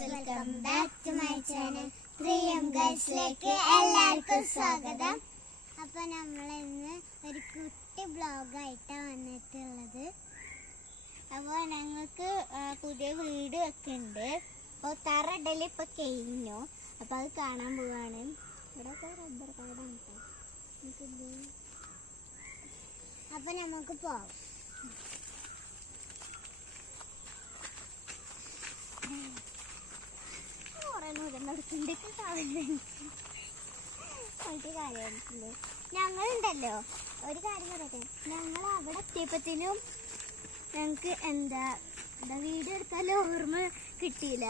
Welcome back to my channel 3M ഗേൾസിലേക്ക് എല്ലാവർക്കും സ്വാഗതം. അപ്പോൾ നമ്മൾ ഇന്ന് ഒരു കുട്ടി ബ്ലോഗായിട്ടാണ് വന്നിട്ടുള്ളത്. അപ്പോൾ ഞങ്ങൾക്ക് പുതിയ വീട് ഒക്കെ ഉണ്ട്. അപ്പോൾ തറ ഇടൽ ഇപ്പോൾ കഴിഞ്ഞു. അപ്പോൾ അത് കാണാൻ പോവാണ്. ഇവിടെ റബ്ബർ കാടാണ്. അപ്പോൾ നമുക്ക് പോവാം. ഞങ്ങളുണ്ടല്ലോ ഒരു കാര്യം പറയട്ടെ, ഞങ്ങൾ അവിടെ എത്തിയപ്പത്തിനും ഞങ്ങൾക്ക് എന്താ വീഡിയോ എടുക്കാനും ഓർമ്മ കിട്ടിയില്ല.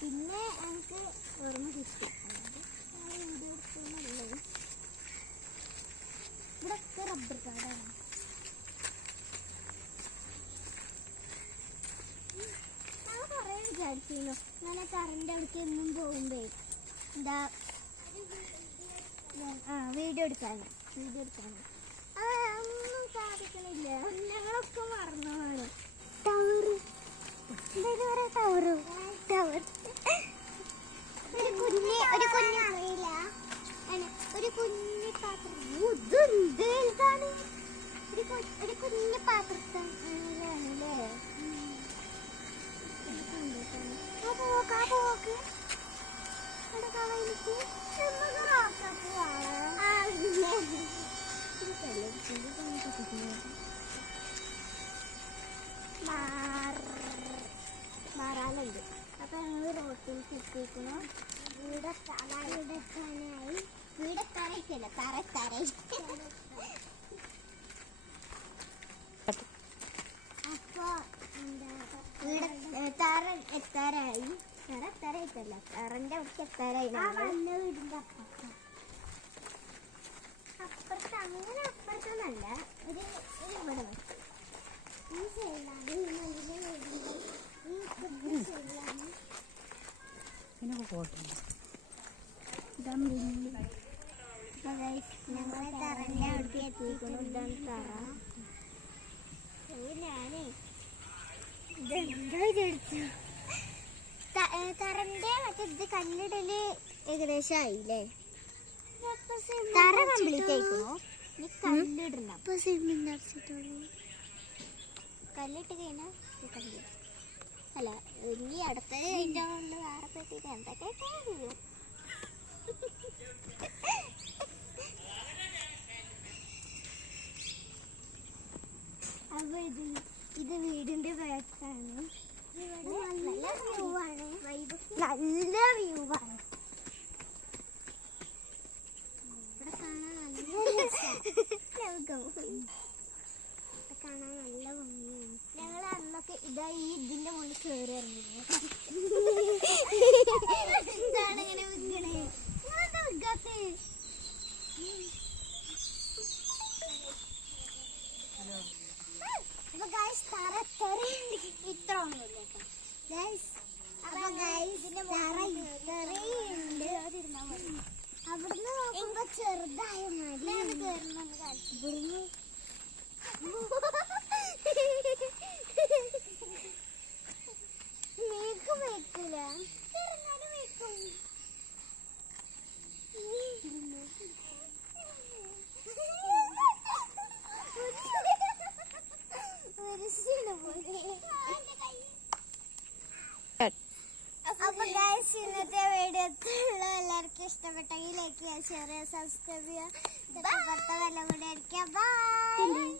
പിന്നെ ഞങ്ങൾക്ക് ഓർമ്മ കിട്ടി. വീഡിയോ എടുക്കുന്നുള്ളത് ഇവിടെ ഒക്കെ റബ്ബർ കാടാണ്. വിചാരിച്ചിരുന്നു അങ്ങനെ കറണ്ട് അവിടേക്ക് എന്നും പോകുമ്പോ എന്താ വീഡിയോ എടുക്കാന് ഒന്നും സാധിക്കണില്ല. ഞങ്ങളൊക്കെ മറന്നതാണ്. ടവർ അറിയില്ല. ഒരു കുഞ്ഞു പാത്രം, ഒരു കുഞ്ഞു പാത്രത്തിലാണല്ലേ. മാറാനുണ്ട്. അപ്പൊ ഞങ്ങൾ റോട്ടിൽ എത്തിയിരിക്കുന്നു. വീടെത്താറായിട്ടില്ല, തറ അപ്പൊ എന്താ തറ എത്താറായി. തറയിട്ടല്ല, തറന്റെ അവിടേക്ക് എത്താറായി. വീടിന്റെ അപ്പുറത്ത് അങ്ങനെ അപ്പുറത്തൊന്നല്ല, ഒരു ഇവിടെ ഈ സൈഡിലാണ്. ഞങ്ങളെ തറന്റെ അവിടേക്ക് എത്തിയിരിക്കുന്നു. ഇതാണ് തറ. ഞാനേ ഇതെന്താ വിചാരിച്ചു. തറന്റെ മറ്റേ ഇത് കല്ലിടല് ഏകദേശം ആയില്ലേ. തറ കംപ്ലീറ്റ് ആയിക്കണോ. ഇനി കല്ലിടണം. കല്ലിട്ട് കഴിഞ്ഞാൽ അല്ല, ഇനി അടുത്ത ഇതിൻ്റെ കൊണ്ട് വേറെ പറ്റിയിട്ട് എന്തൊക്കെ ചെയ്യും. അപ്പൊ ഇത് വീടിന്റെ ബാക്കാണ്. നല്ല വ്യൂ ആണ്. ഇവിടെ കാണാൻ നല്ല ഭംഗിയാണ്. ഞങ്ങൾ അന്നൊക്കെ ഇതാ ഇതിന്റെ മുകളിൽ കയറി ഇറങ്ങിയത്. എന്താണ് ഇങ്ങനെ വിൽക്കണേ? നിങ്ങളെന്താ വിൽക്കാത്ത? അപ്പൊ ഗൈസ് തറ ഇത്ര ഒന്നുമില്ല കേട്ടോ. ഗൈസ് അപ്പൊ ഗൈസ് തറ ഇത്രയുണ്ട്. അവിടുന്ന് നോക്കുമ്പോ ചെറുതായ മതി. കയറണം ഇവിടുന്ന് മേക്കും വെക്കില്ല, ചെറുങ്ങാനും വെക്കും. അപ്പൊ ഗൈസ് ഇന്നത്തെ വീഡിയോ എല്ലാവർക്കും ഇഷ്ടപ്പെട്ടെങ്കിൽ ലൈക്ക് ചെയ്യുക, ഷെയർ ചെയ്യുക, സബ്സ്ക്രൈബ് ചെയ്യുക. ബെൽ ബട്ടൺ കൂടി അടിക്കുക. ബൈ.